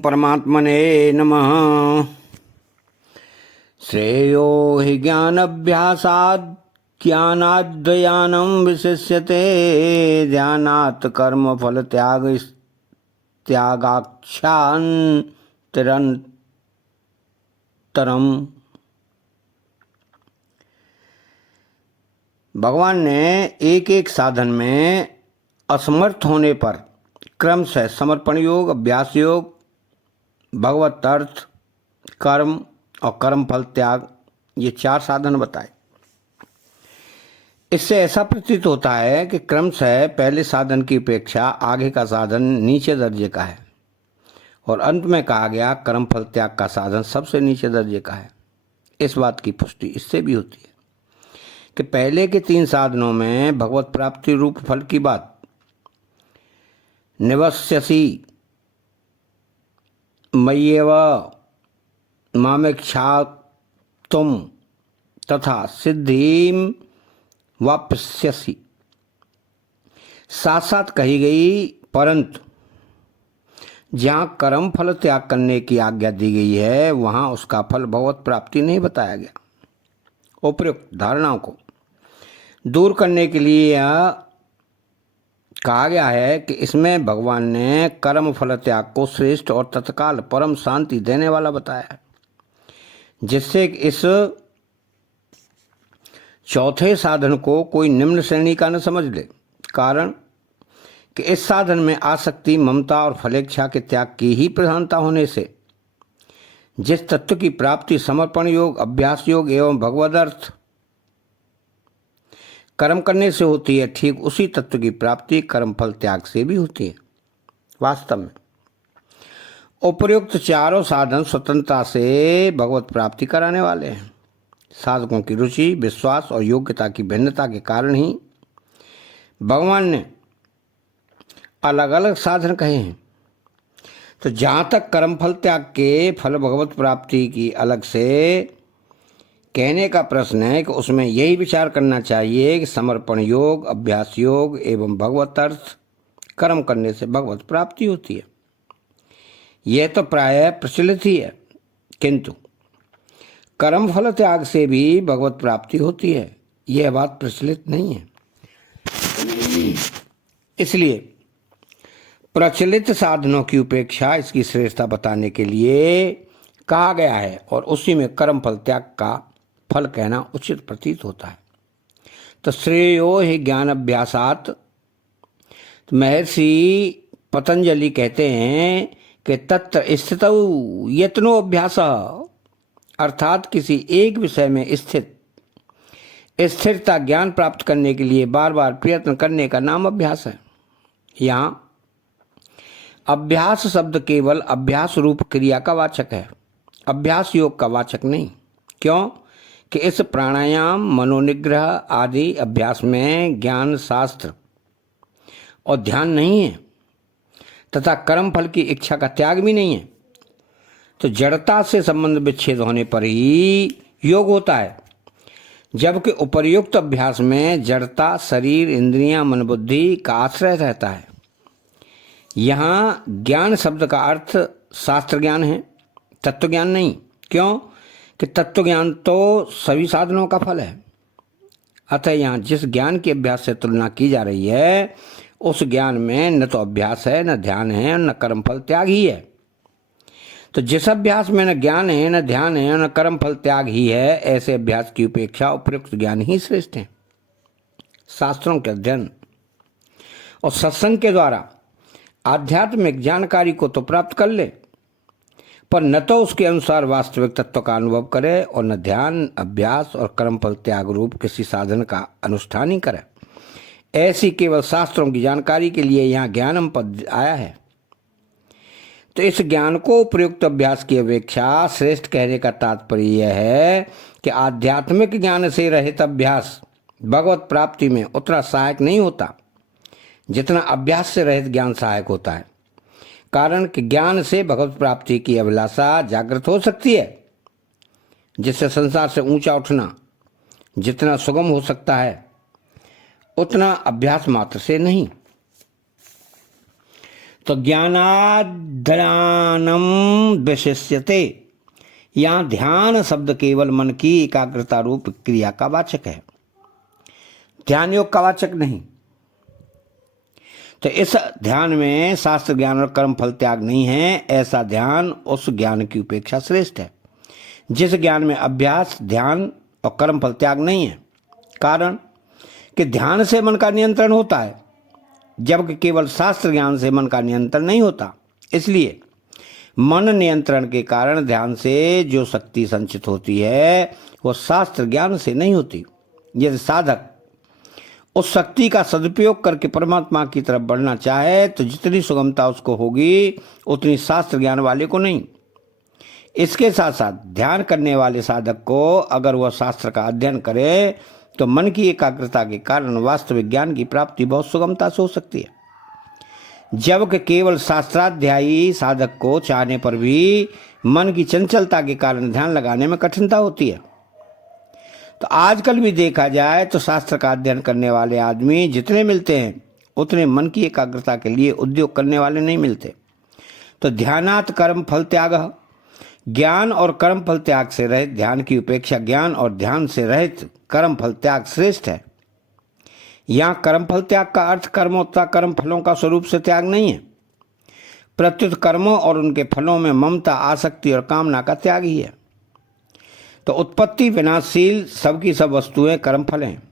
परमात्मने नमः। श्रेयो हि ज्ञानाभ्यासात् ज्ञानाद् विशिष्यते ध्यानात् कर्मफल त्यागाख्यान्तरम। भगवान ने एक एक साधन में असमर्थ होने पर क्रमशः समर्पण योग, अभ्यास योग, भगवत अर्थ, कर्म और कर्म फल त्याग, ये 4 साधन बताए। इससे ऐसा प्रतीत होता है कि क्रमशः पहले साधन की अपेक्षा आगे का साधन नीचे दर्जे का है और अंत में कहा गया कर्म फल त्याग का साधन सबसे नीचे दर्जे का है। इस बात की पुष्टि इससे भी होती है कि पहले के 3 साधनों में भगवत प्राप्ति रूप फल की बात निवस्यसि मय्येव मामेक्षातुम तथा सिद्धिम वाप्स्यसि साथ साथ कही गई, परंतु जहाँ कर्म फल त्याग करने की आज्ञा दी गई है वहाँ उसका फल भगवत प्राप्ति नहीं बताया गया। उपयुक्त धारणाओं को दूर करने के लिए यह कहा गया है कि इसमें भगवान ने कर्म फल त्याग को श्रेष्ठ और तत्काल परम शांति देने वाला बताया है, जिससे इस चौथे साधन को कोई निम्न श्रेणी का न समझ ले। कारण कि इस साधन में आसक्ति, ममता और फलेच्छा के त्याग की ही प्रधानता होने से जिस तत्व की प्राप्ति समर्पण योग, अभ्यास योग एवं भगवदर्थ कर्म करने से होती है, ठीक उसी तत्व की प्राप्ति कर्म फल त्याग से भी होती है। वास्तव में उपर्युक्त चारों साधन स्वतंत्रता से भगवत प्राप्ति कराने वाले हैं। साधकों की रुचि, विश्वास और योग्यता की भिन्नता के कारण ही भगवान ने अलग अलग साधन कहे हैं। तो जहाँ तक कर्म फल त्याग के फल भगवत प्राप्ति की अलग से कहने का प्रश्न है कि उसमें यही विचार करना चाहिए कि समर्पण योग, अभ्यास योग एवं भगवत अर्थ कर्म करने से भगवत प्राप्ति होती है। यह तो प्रायः प्रचलित ही है, किंतु कर्म फल त्याग से भी भगवत प्राप्ति होती है, यह बात प्रचलित नहीं है। इसलिए प्रचलित साधनों की उपेक्षा इसकी श्रेष्ठता बताने के लिए कहा गया है और उसी में कर्म फल त्याग का फल कहना उचित प्रतीत होता है। तो श्रेयो हि ज्ञान अभ्यासात, तो महर्षि पतंजलि कहते हैं कि तत्र स्थितौ यत्नो अभ्यास, अर्थात किसी एक विषय में स्थिरता ज्ञान प्राप्त करने के लिए बार बार प्रयत्न करने का नाम अभ्यास है। यहाँ अभ्यास शब्द केवल अभ्यास रूप क्रिया का वाचक है, अभ्यास योग का वाचक नहीं। क्यों कि इस प्राणायाम, मनोनिग्रह आदि अभ्यास में ज्ञान, शास्त्र और ध्यान नहीं है तथा कर्म फल की इच्छा का त्याग भी नहीं है। तो जड़ता से संबंध विच्छेद होने पर ही योग होता है, जबकि उपर्युक्त अभ्यास में जड़ता शरीर, इंद्रियां, मन, बुद्धि का आश्रय रहता है। यहाँ ज्ञान शब्द का अर्थ शास्त्र ज्ञान है, तत्व ज्ञान नहीं। क्यों कि तत्व ज्ञान तो सभी साधनों का फल है। अतः यहाँ जिस ज्ञान की अभ्यास से तुलना की जा रही है उस ज्ञान में न तो अभ्यास है, न ध्यान है, न कर्म फल त्याग ही है। तो जिस अभ्यास में न ज्ञान है, न ध्यान है, न कर्म फल त्याग ही है, ऐसे अभ्यास की उपेक्षा उपयुक्त ज्ञान ही श्रेष्ठ है। शास्त्रों के अध्ययन और सत्संग के द्वारा आध्यात्मिक जानकारी को तो प्राप्त कर ले, पर न तो उसके अनुसार वास्तविक तत्व का अनुभव करे और न ध्यान, अभ्यास और कर्म फल त्याग रूप किसी साधन का अनुष्ठान ही करे। ऐसी केवल शास्त्रों की जानकारी के लिए यहाँ ज्ञानम पद आया है। तो इस ज्ञान को प्रयुक्त अभ्यास की अपेक्षा श्रेष्ठ कहने का तात्पर्य यह है कि आध्यात्मिक ज्ञान से रहित अभ्यास भगवत प्राप्ति में उतना सहायक नहीं होता जितना अभ्यास से रहित ज्ञान सहायक होता है। कारण कि ज्ञान से भगवत प्राप्ति की अभिलाषा जागृत हो सकती है, जिससे संसार से ऊंचा उठना जितना सुगम हो सकता है उतना अभ्यास मात्र से नहीं। तो ज्ञानाध्यानम विशिष्यते, यहाँ ध्यान शब्द केवल मन की एकाग्रता रूप क्रिया का वाचक है, ध्यान योग का वाचक नहीं। तो इस ध्यान में शास्त्र ज्ञान और कर्म फल त्याग नहीं है। ऐसा ध्यान उस ज्ञान की उपेक्षा श्रेष्ठ है जिस ज्ञान में अभ्यास, ध्यान और कर्म फल त्याग नहीं है। कारण कि ध्यान से मन का नियंत्रण होता है, जबकि केवल शास्त्र ज्ञान से मन का नियंत्रण नहीं होता। इसलिए मन नियंत्रण के कारण ध्यान से जो शक्ति संचित होती है वो शास्त्र ज्ञान से नहीं होती। यदि साधक उस शक्ति का सदुपयोग करके परमात्मा की तरफ बढ़ना चाहे तो जितनी सुगमता उसको होगी उतनी शास्त्र ज्ञान वाले को नहीं। इसके साथ साथ ध्यान करने वाले साधक को अगर वह शास्त्र का अध्ययन करे तो मन की एकाग्रता के कारण वास्तविक ज्ञान की प्राप्ति बहुत सुगमता से हो सकती है, जबकि केवल शास्त्राध्यायी साधक को चाहने पर भी मन की चंचलता के कारण ध्यान लगाने में कठिनता होती है। तो आजकल भी देखा जाए तो शास्त्र का अध्ययन करने वाले आदमी जितने मिलते हैं उतने मन की एकाग्रता के लिए उद्योग करने वाले नहीं मिलते। तो ध्यानात् कर्म फल त्याग, ज्ञान और कर्म फल त्याग से रहित ध्यान की उपेक्षा ज्ञान और ध्यान से रहित कर्म फल त्याग श्रेष्ठ है। यहाँ कर्म फल त्याग का अर्थ कर्मों तथा कर्म फलों का स्वरूप से त्याग नहीं है, प्रत्युत कर्मों और उनके फलों में ममता, आसक्ति और कामना का त्याग ही है। तो उत्पत्ति विनाशशील सबकी सब वस्तुएं कर्म फल हैं,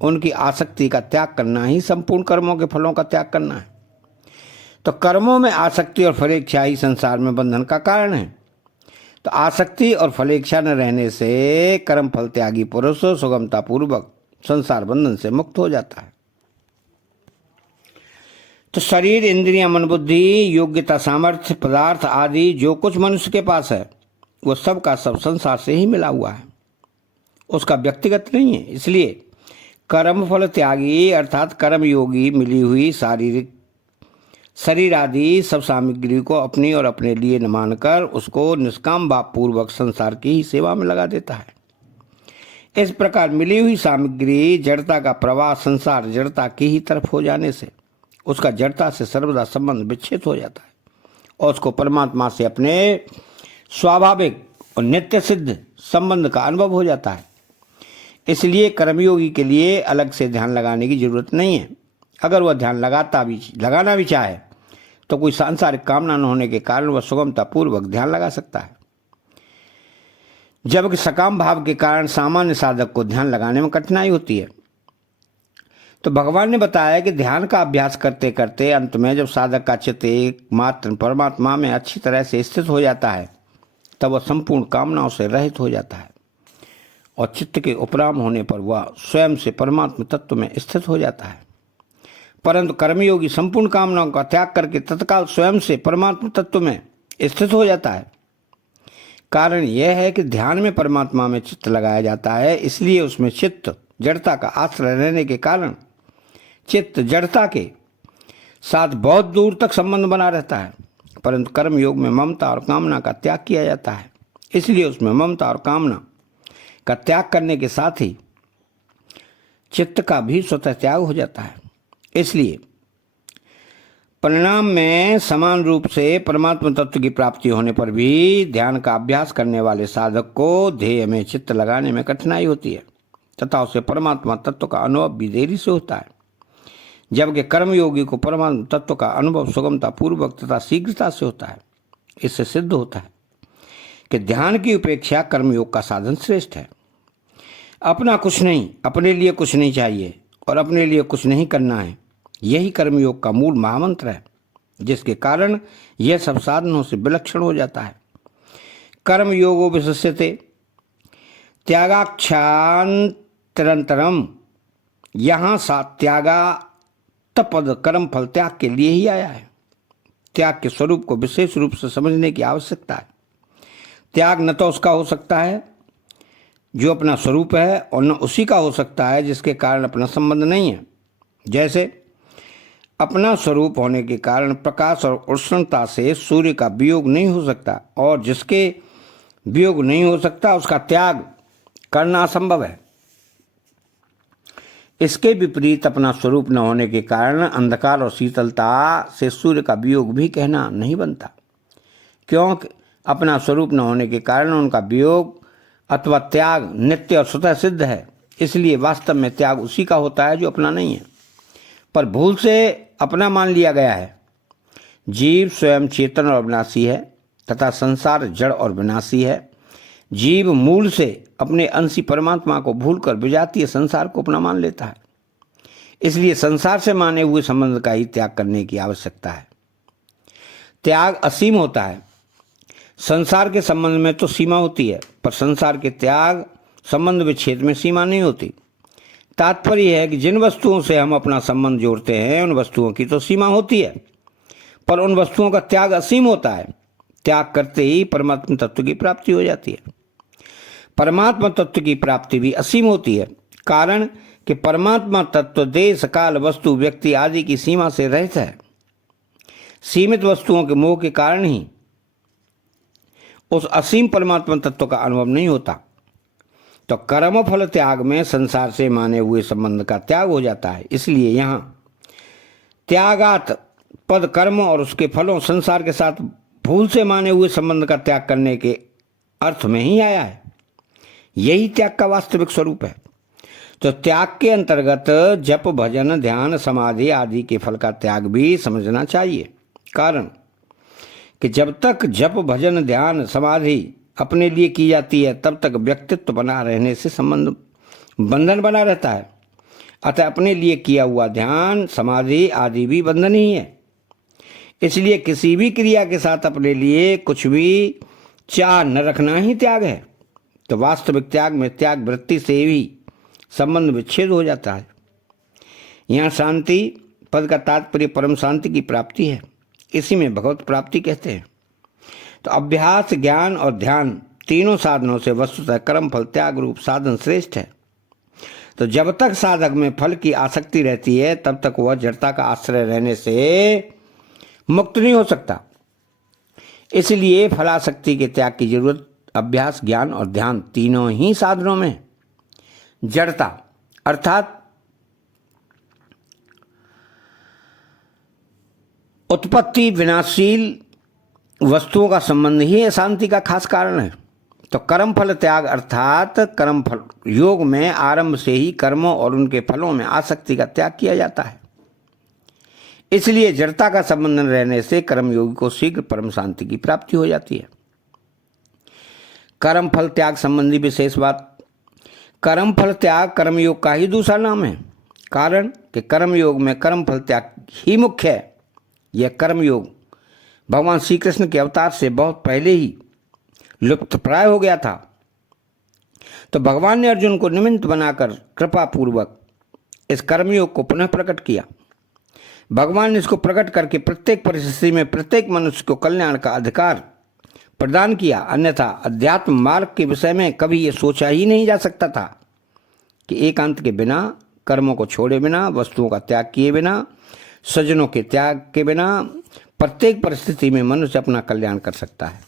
उनकी आसक्ति का त्याग करना ही संपूर्ण कर्मों के फलों का त्याग करना है। तो कर्मों में आसक्ति और फलेच्छा ही संसार में बंधन का कारण है। तो आसक्ति और फलेच्छा न रहने से कर्म फल त्यागी पुरुष सुगमता पूर्वक संसार बंधन से मुक्त हो जाता है। तो शरीर, इंद्रियां, मन, बुद्धि, योग्यता, सामर्थ्य, पदार्थ आदि जो कुछ मनुष्य के पास है वो सब का सब संसार से ही मिला हुआ है, उसका व्यक्तिगत नहीं है। इसलिए कर्म फल त्यागी अर्थात कर्म योगी मिली हुई शरीर आदि सब सामग्री को अपनी और अपने लिए न मानकर उसको निष्काम भाव पूर्वक संसार की ही सेवा में लगा देता है। इस प्रकार मिली हुई सामग्री जड़ता का प्रवाह संसार जड़ता की ही तरफ हो जाने से उसका जड़ता से सर्वदा संबंध विच्छेद हो जाता है और उसको परमात्मा से अपने स्वाभाविक और नित्य सिद्ध संबंध का अनुभव हो जाता है। इसलिए कर्मयोगी के लिए अलग से ध्यान लगाने की जरूरत नहीं है। अगर वह ध्यान लगाना भी चाहे तो कोई सांसारिक कामना न होने के कारण वह सुगमता पूर्वक ध्यान लगा सकता है, जबकि सकाम भाव के कारण सामान्य साधक को ध्यान लगाने में कठिनाई होती है। तो भगवान ने बताया कि ध्यान का अभ्यास करते करते अंत में जब साधक का चित्त एकमात्र परमात्मा में अच्छी तरह से स्थित हो जाता है तब वह संपूर्ण कामनाओं से रहित हो जाता है और चित्त के उपराम होने पर वह स्वयं से परमात्मा तत्व में स्थित हो जाता है। परंतु कर्मयोगी संपूर्ण कामनाओं का त्याग करके तत्काल स्वयं से परमात्मा तत्व में स्थित हो जाता है। कारण यह है कि ध्यान में परमात्मा में चित्त लगाया जाता है, इसलिए उसमें चित्त जड़ता का आश्रय रहने के कारण चित्त जड़ता के साथ बहुत दूर तक संबंध बना रहता है। परंतु कर्म योग में ममता और कामना का त्याग किया जाता है, इसलिए उसमें ममता और कामना का त्याग करने के साथ ही चित्त का भी स्वतः त्याग हो जाता है। इसलिए परिणाम में समान रूप से परमात्मा तत्व की प्राप्ति होने पर भी ध्यान का अभ्यास करने वाले साधक को ध्येय में चित्त लगाने में कठिनाई होती है तथा उसे परमात्मा तत्व का अनुभव भी देरी से होता है, जबकि कर्मयोगी को परमात्मा तत्व का अनुभव सुगमता पूर्वक तथा शीघ्रता से होता है। इससे सिद्ध होता है कि ध्यान की उपेक्षा कर्मयोग का साधन श्रेष्ठ है। अपना कुछ नहीं, अपने लिए कुछ नहीं चाहिए और अपने लिए कुछ नहीं करना है, यही कर्मयोग का मूल महामंत्र है, जिसके कारण यह सब साधनों से विलक्षण हो जाता है। कर्मयोगो विशिष्यते त्यागाक्षांतरंतरम, यहाँ त्यागा तपद कर्म फल त्याग के लिए ही आया है। त्याग के स्वरूप को विशेष रूप से समझने की आवश्यकता है। त्याग न तो उसका हो सकता है जो अपना स्वरूप है और न उसी का हो सकता है जिसके कारण अपना संबंध नहीं है। जैसे अपना स्वरूप होने के कारण प्रकाश और उष्णता से सूर्य का वियोग नहीं हो सकता और जिसके वियोग नहीं हो सकता उसका त्याग करना असंभव है। इसके विपरीत अपना स्वरूप न होने के कारण अंधकार और शीतलता से सूर्य का वियोग भी कहना नहीं बनता, क्योंकि अपना स्वरूप न होने के कारण उनका वियोग अथवा त्याग नित्य और स्वतः सिद्ध है। इसलिए वास्तव में त्याग उसी का होता है जो अपना नहीं है, पर भूल से अपना मान लिया गया है। जीव स्वयं चेतन और अविनाशी है तथा संसार जड़ और विनाशी है। जीव मूल से अपने अंशी परमात्मा को भूलकर विजातीय संसार को अपना मान लेता है। इसलिए संसार से माने हुए संबंध का ही त्याग करने की आवश्यकता है। त्याग असीम होता है। संसार के संबंध में तो सीमा होती है, पर संसार के त्याग संबंध विच्छेद में सीमा नहीं होती। तात्पर्य है कि जिन वस्तुओं से हम अपना संबंध जोड़ते हैं उन वस्तुओं की तो सीमा होती है, पर उन वस्तुओं का त्याग असीम होता है। त्याग करते ही परमात्मा तत्व की प्राप्ति हो जाती है। परमात्मा तत्व की प्राप्ति भी असीम होती है, कारण कि परमात्मा तत्व देश काल वस्तु व्यक्ति आदि की सीमा से रहित है। सीमित वस्तुओं के मोह के कारण ही उस असीम परमात्मा तत्व का अनुभव नहीं होता। तो कर्म फल त्याग में संसार से माने हुए संबंध का त्याग हो जाता है। इसलिए यहाँ त्यागात पद कर्म और उसके फलों संसार के साथ भूल से माने हुए संबंध का त्याग करने के अर्थ में ही आया है। यही त्याग का वास्तविक स्वरूप है। तो त्याग के अंतर्गत जप भजन ध्यान समाधि आदि के फल का त्याग भी समझना चाहिए, कारण कि जब तक जप भजन ध्यान समाधि अपने लिए की जाती है तब तक व्यक्तित्व बना रहने से संबंध बंधन बना रहता है। अतः अपने लिए किया हुआ ध्यान समाधि आदि भी बंधन ही है। इसलिए किसी भी क्रिया के साथ अपने लिए कुछ भी चाह न रखना ही त्याग है। तो वास्तविक त्याग में त्याग वृत्ति से भी संबंध विच्छेद हो जाता है। यहाँ शांति पद का तात्पर्य परम शांति की प्राप्ति है। इसी में भगवत प्राप्ति कहते हैं। तो अभ्यास ज्ञान और ध्यान तीनों साधनों से वस्तुतः कर्म फल त्याग रूप साधन श्रेष्ठ है। तो जब तक साधक में फल की आसक्ति रहती है तब तक वह जड़ता का आश्रय रहने से मुक्त नहीं हो सकता। इसलिए फलासक्ति के त्याग की जरूरत अभ्यास ज्ञान और ध्यान तीनों ही साधनों में। जड़ता अर्थात उत्पत्ति विनाशील वस्तुओं का संबंध ही अशांति का खास कारण है। तो कर्म फल त्याग अर्थात कर्म फल योग में आरंभ से ही कर्मों और उनके फलों में आसक्ति का त्याग किया जाता है। इसलिए जड़ता का संबंध रहने से कर्मयोगी को शीघ्र परम शांति की प्राप्ति हो जाती है। कर्म फल त्याग संबंधी विशेष बात। कर्म फल त्याग कर्मयोग का ही दूसरा नाम है, कारण कि कर्मयोग में कर्म फल त्याग ही मुख्य है। यह कर्मयोग भगवान श्री कृष्ण के अवतार से बहुत पहले ही लुप्त प्राय हो गया था। तो भगवान ने अर्जुन को निमित्त बनाकर कृपा पूर्वक इस कर्मयोग को पुनः प्रकट किया। भगवान ने इसको प्रकट करके प्रत्येक परिस्थिति में प्रत्येक मनुष्य को कल्याण का अधिकार प्रदान किया। अन्यथा अध्यात्म मार्ग के विषय में कभी ये सोचा ही नहीं जा सकता था कि एकांत के बिना, कर्मों को छोड़े बिना, वस्तुओं का त्याग किए बिना, सज्जनों के त्याग के बिना प्रत्येक परिस्थिति में मनुष्य अपना कल्याण कर सकता है।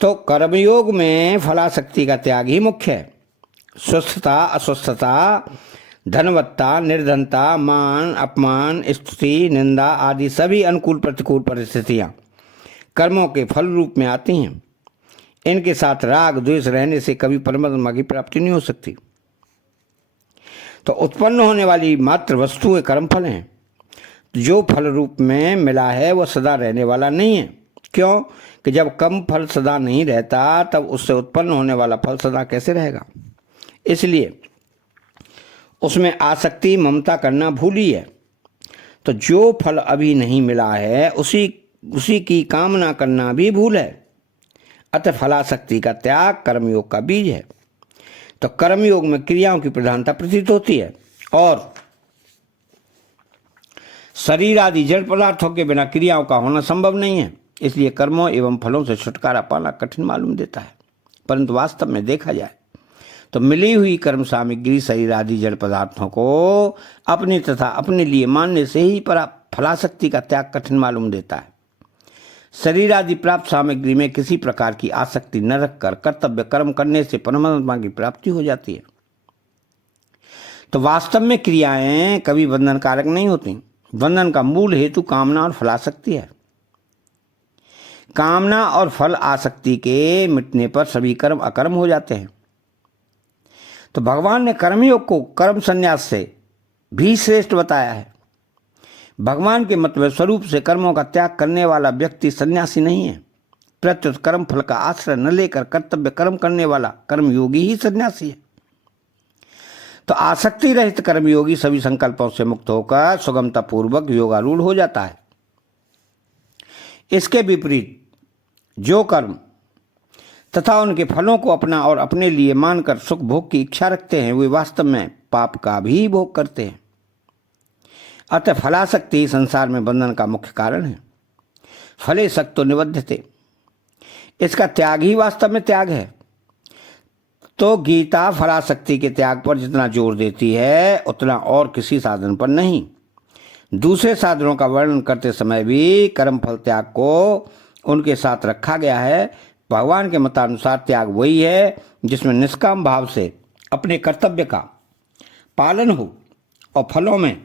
तो कर्मयोग में फलासक्ति का त्याग ही मुख्य है। स्वस्थता अस्वस्थता, धनवत्ता निर्धनता, मान अपमान, स्तुति निंदा आदि सभी अनुकूल प्रतिकूल परिस्थितियाँ कर्मों के फल रूप में आती हैं। इनके साथ राग द्वेष रहने से कभी परमात्मा की प्राप्ति नहीं हो सकती। तो उत्पन्न होने वाली मात्र वस्तुएं कर्मफल हैं। जो फल रूप में मिला है वह सदा रहने वाला नहीं है। क्यों कि जब कम फल सदा नहीं रहता तब उससे उत्पन्न होने वाला फल सदा कैसे रहेगा। इसलिए उसमें आसक्ति ममता करना भूल ही है। तो जो फल अभी नहीं मिला है उसी की कामना करना भी भूल है। अतः फलासक्ति का त्याग कर्मयोग का बीज है। तो कर्मयोग में क्रियाओं की प्रधानता प्रतीत होती है और शरीर आदि जड़ पदार्थों के बिना क्रियाओं का होना संभव नहीं है। इसलिए कर्मों एवं फलों से छुटकारा पाना कठिन मालूम देता है, परंतु वास्तव में देखा जाए तो मिली हुई कर्म सामग्री शरीर आदि जड़ पदार्थों को अपने तथा अपने लिए मानने से ही फलासक्ति का त्याग कठिन मालूम देता है। शरीर आदि प्राप्त सामग्री में किसी प्रकार की आसक्ति न रखकर कर्तव्य कर्म करने से परमात्मा की प्राप्ति हो जाती है। तो वास्तव में क्रियाएं कभी बंधन कारक नहीं होती। बंधन का मूल हेतु कामना और फलासक्ति है। कामना और फल आसक्ति के मिटने पर सभी कर्म अकर्म हो जाते हैं। तो भगवान ने कर्मयोग को कर्म संन्यास से भी श्रेष्ठ बताया है। भगवान के मत में स्वरूप से कर्मों का त्याग करने वाला व्यक्ति सन्यासी नहीं है, प्रत्युत कर्म फल का आश्रय न लेकर कर्तव्य कर्म करने वाला कर्मयोगी ही सन्यासी है। तो आसक्ति रहित कर्मयोगी सभी संकल्पों से मुक्त होकर सुगमता पूर्वक योगारूढ़ हो जाता है। इसके विपरीत जो कर्म तथा उनके फलों को अपना और अपने लिए मानकर सुख भोग की इच्छा रखते हैं, वे वास्तव में पाप का भी भोग करते हैं। अतः फलासक्ति संसार में बंधन का मुख्य कारण है। फले सक्तो निबध्यते, इसका त्याग ही वास्तव में त्याग है। तो गीता फलासक्ति के त्याग पर जितना जोर देती है उतना और किसी साधन पर नहीं। दूसरे साधनों का वर्णन करते समय भी कर्म फल त्याग को उनके साथ रखा गया है। भगवान के मतानुसार त्याग वही है जिसमें निष्काम भाव से अपने कर्तव्य का पालन हो और फलों में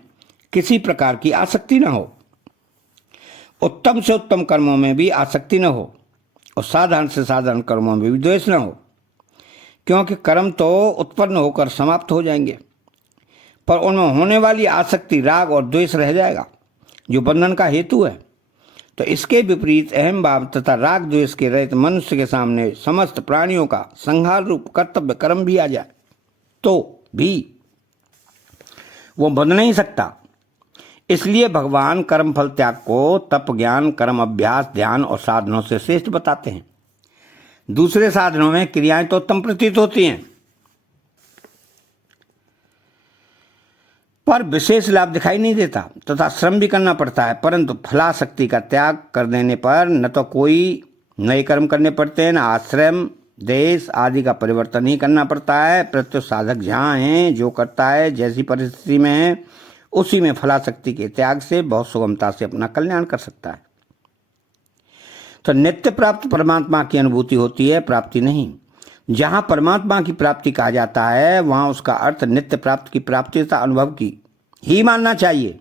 किसी प्रकार की आसक्ति न हो। उत्तम से उत्तम कर्मों में भी आसक्ति न हो और साधारण से साधारण कर्मों में भी द्वेष न हो, क्योंकि कर्म तो उत्पन्न होकर समाप्त हो जाएंगे, पर उनमें होने वाली आसक्ति राग और द्वेष रह जाएगा जो बंधन का हेतु है। तो इसके विपरीत अहम भाव तथा राग द्वेष के रहित मनुष्य के सामने समस्त प्राणियों का संहार रूप कर्तव्य कर्म भी आ जाए तो भी वो बंध नहीं सकता। इसलिए भगवान कर्म फल त्याग को तप ज्ञान कर्म अभ्यास ध्यान और साधनों से श्रेष्ठ बताते हैं। दूसरे साधनों में क्रियाएं तो उत्तम प्रतीत होती हैं, पर विशेष लाभ दिखाई नहीं देता तथा श्रम भी करना पड़ता है, परंतु फलासक्ति का त्याग कर देने पर न तो कोई नए कर्म करने पड़ते हैं, न आश्रम देश आदि का परिवर्तन ही करना पड़ता है। प्रत्युत साधक जहाँ है, जो करता है, जैसी परिस्थिति में है, उसी में फलासक्ति के त्याग से बहुत सुगमता से अपना कल्याण कर सकता है। तो नित्य प्राप्त परमात्मा की अनुभूति होती है, प्राप्ति नहीं। जहाँ परमात्मा की प्राप्ति कहा जाता है वहाँ उसका अर्थ नित्य प्राप्त की प्राप्ति तथा अनुभव की ही मानना चाहिए।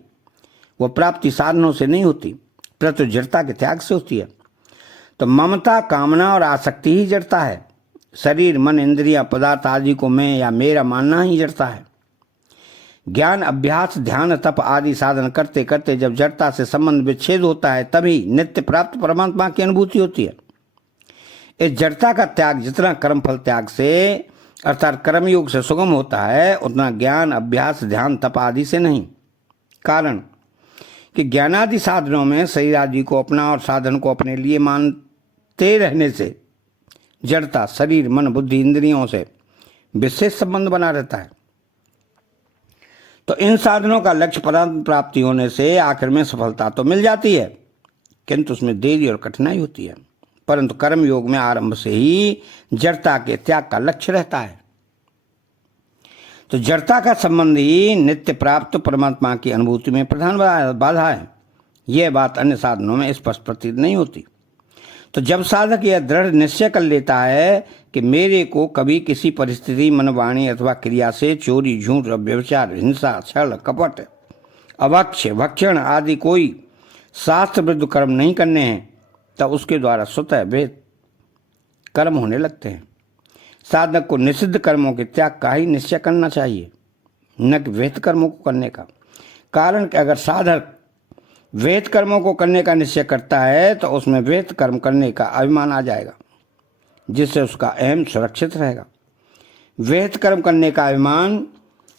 वह प्राप्ति साधनों से नहीं होती, प्रत्युत जड़ता के त्याग से होती है। तो ममता कामना और आसक्ति ही जड़ता है। शरीर मन इंद्रियां पदार्थ आदि को मैं या मेरा मानना ही जड़ता है। ज्ञान अभ्यास ध्यान तप आदि साधन करते करते जब जड़ता से संबंध विच्छेद होता है तभी नित्य प्राप्त परमात्मा की अनुभूति होती है। इस जड़ता का त्याग जितना कर्मफल त्याग से अर्थात कर्मयोग से सुगम होता है उतना ज्ञान अभ्यास ध्यान तप आदि से नहीं। कारण कि ज्ञानादि साधनों में शरीर आदि को अपना और साधन को अपने लिए मानते रहने से जड़ता शरीर मन बुद्धि इंद्रियों से विशेष संबंध बना रहता है। तो इन साधनों का लक्ष्य परम प्राप्ति होने से आखिर में सफलता तो मिल जाती है, किंतु उसमें देरी और कठिनाई होती है। परंतु कर्म योग में आरंभ से ही जड़ता के त्याग का लक्ष्य रहता है। तो जड़ता का संबंध ही नित्य प्राप्त परमात्मा की अनुभूति में प्रधान बाधा है। यह बात अन्य साधनों में स्पष्ट प्रतीत नहीं होती। तो जब साधक यह दृढ़ निश्चय कर लेता है कि मेरे को कभी किसी परिस्थिति मन वाणी अथवा क्रिया से चोरी झूठ व्यभिचार हिंसा छल कपट अभक्ष्य भक्षण आदि कोई शास्त्र विरुद्ध कर्म नहीं करने हैं, तब उसके द्वारा स्वतः वे कर्म होने लगते हैं। साधक को निषिद्ध कर्मों के त्याग का ही निश्चय करना चाहिए, न कि विहित कर्मों को करने का। कारण कि अगर साधक विहित कर्मों को करने का निश्चय करता है तो उसमें विहित कर्म करने का अभिमान आ जाएगा, जिससे उसका अहम सुरक्षित रहेगा। विहित कर्म करने का अभिमान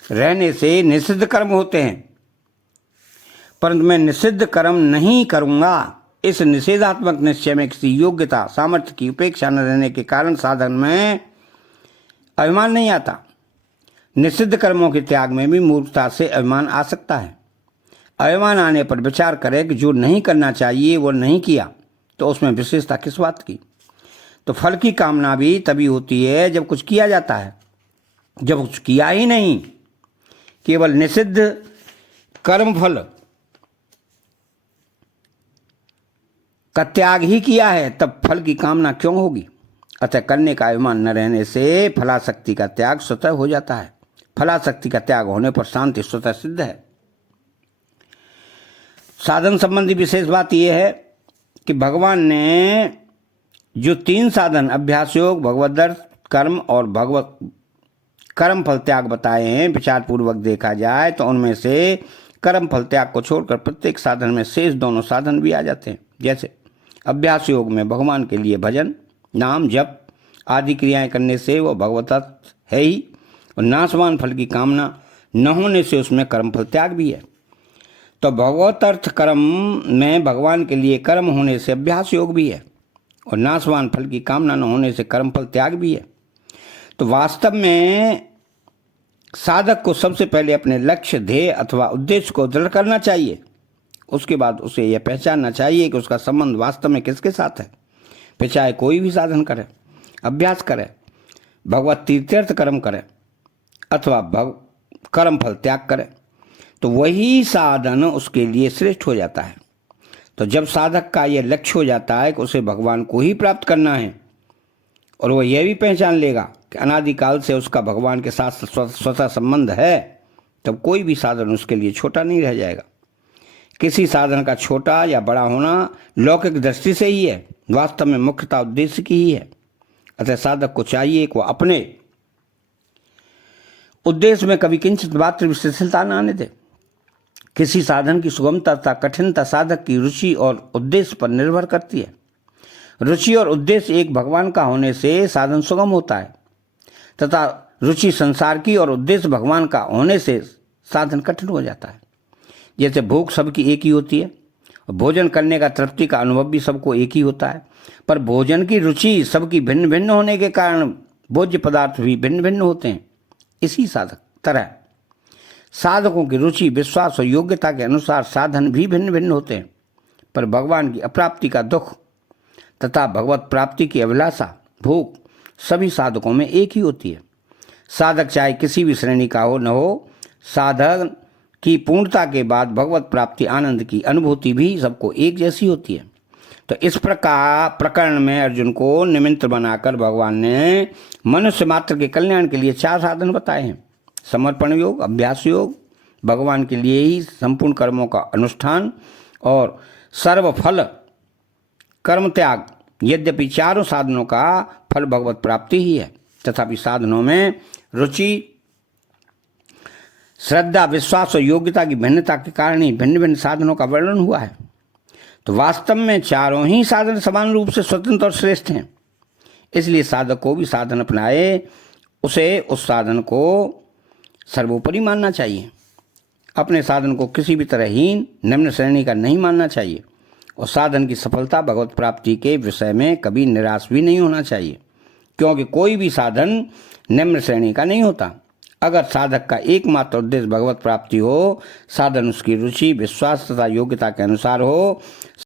रहने से निषिद्ध कर्म होते हैं, परंतु मैं निषिद्ध कर्म नहीं करूँगा इस निषेधात्मक निश्चय में किसी योग्यता सामर्थ्य की उपेक्षा न रहने के कारण साधन में अभिमान नहीं आता। निषिद्ध कर्मों के त्याग में भी मूर्खता से अभिमान आ सकता है। अभिमान आने पर विचार करें कि जो नहीं करना चाहिए वो नहीं किया, तो उसमें विशेषता किस बात की। तो फल की कामना भी तभी होती है जब कुछ किया जाता है। जब कुछ किया ही नहीं, केवल निषिद्ध कर्म फल का त्याग ही किया है, तब फल की कामना क्यों होगी। अतः करने का अभिमान न रहने से फलासक्ति का त्याग स्वतः हो जाता है। फलाशक्ति का त्याग होने पर शांति स्वतः सिद्ध है। साधन संबंधी विशेष बात यह है कि भगवान ने जो 3 साधन अभ्यास योग, भगवदर्थ, कर्म और भगवत कर्म फल त्याग बताए हैं, विचार पूर्वक देखा जाए तो उनमें से कर्म फल त्याग को छोड़कर प्रत्येक साधन में शेष दोनों साधन भी आ जाते हैं। जैसे अभ्यास योग में भगवान के लिए भजन, नाम, जप आदि क्रियाएं करने से वो भगवत है ही, और नाशवान फल की कामना न होने से उसमें कर्म फल त्याग भी है। तो भगवत अर्थ कर्म में भगवान के लिए कर्म होने से अभ्यास योग भी है, और नाशवान फल की कामना न होने से कर्म फल त्याग भी है। तो वास्तव में साधक को सबसे पहले अपने लक्ष्य, ध्येय अथवा उद्देश्य को दृढ़ करना चाहिए। उसके बाद उसे यह पहचानना चाहिए कि उसका संबंध वास्तव में किसके साथ है। फिर चाहे कोई भी साधन करे, अभ्यास करे, भगवत तीर्थ कर्म करे अथवा कर्म फल त्याग करे, तो वही साधन उसके लिए श्रेष्ठ हो जाता है। तो जब साधक का यह लक्ष्य हो जाता है कि उसे भगवान को ही प्राप्त करना है, और वह यह भी पहचान लेगा कि अनादिकाल से उसका भगवान के साथ स्वतः संबंध है, तब कोई भी साधन उसके लिए छोटा नहीं रह जाएगा। किसी साधन का छोटा या बड़ा होना लौकिक दृष्टि से ही है, वास्तव में मुख्यता उद्देश्य की ही है। अतः साधक को चाहिए कि वह अपने उद्देश्य में कभी किंचित मात्र भी शिथिलता न आने दे। किसी साधन की सुगमता तथा कठिनता साधक की रुचि और उद्देश्य पर निर्भर करती है। रुचि और उद्देश्य एक भगवान का होने से साधन सुगम होता है, तथा रुचि संसार की और उद्देश्य भगवान का होने से साधन कठिन हो जाता है। जैसे भूख सबकी एक ही होती है, भोजन करने का तृप्ति का अनुभव भी सबको एक ही होता है, पर भोजन की रुचि सबकी भिन्न भिन्न होने के कारण भोज्य पदार्थ भी भिन्न भिन्न होते हैं। इसी तरह साधकों की रुचि, विश्वास और योग्यता के अनुसार साधन भी भिन्न भिन्न होते हैं, पर भगवान की अप्राप्ति का दुख तथा भगवत प्राप्ति की अभिलाषा, भूख सभी साधकों में एक ही होती है। साधक चाहे किसी भी श्रेणी का हो न हो, साधन की पूर्णता के बाद भगवत प्राप्ति आनंद की अनुभूति भी सबको एक जैसी होती है। तो इस प्रकरण में अर्जुन को निमित्त बनाकर भगवान ने मनुष्य मात्र के कल्याण के लिए 4 साधन बताए हैं। समर्पण योग, अभ्यास योग, भगवान के लिए ही संपूर्ण कर्मों का अनुष्ठान और सर्वफल कर्म त्याग। यद्यपि चारों साधनों का फल भगवत प्राप्ति ही है, तथापि साधनों में रुचि, श्रद्धा, विश्वास और योग्यता की भिन्नता के कारण ही भिन्न भिन्न साधनों का वर्णन हुआ है। तो वास्तव में चारों ही साधन समान रूप से स्वतंत्र और श्रेष्ठ हैं। इसलिए साधक को भी साधन अपनाए उसे उस साधन को सर्वोपरि मानना चाहिए। अपने साधन को किसी भी तरह हीन, निम्न श्रेणी का नहीं मानना चाहिए, और साधन की सफलता भगवत प्राप्ति के विषय में कभी निराश भी नहीं होना चाहिए, क्योंकि कोई भी साधन निम्न श्रेणी का नहीं होता। अगर साधक का एकमात्र उद्देश्य भगवत प्राप्ति हो, साधन उसकी रुचि, विश्वास तथा योग्यता के अनुसार हो,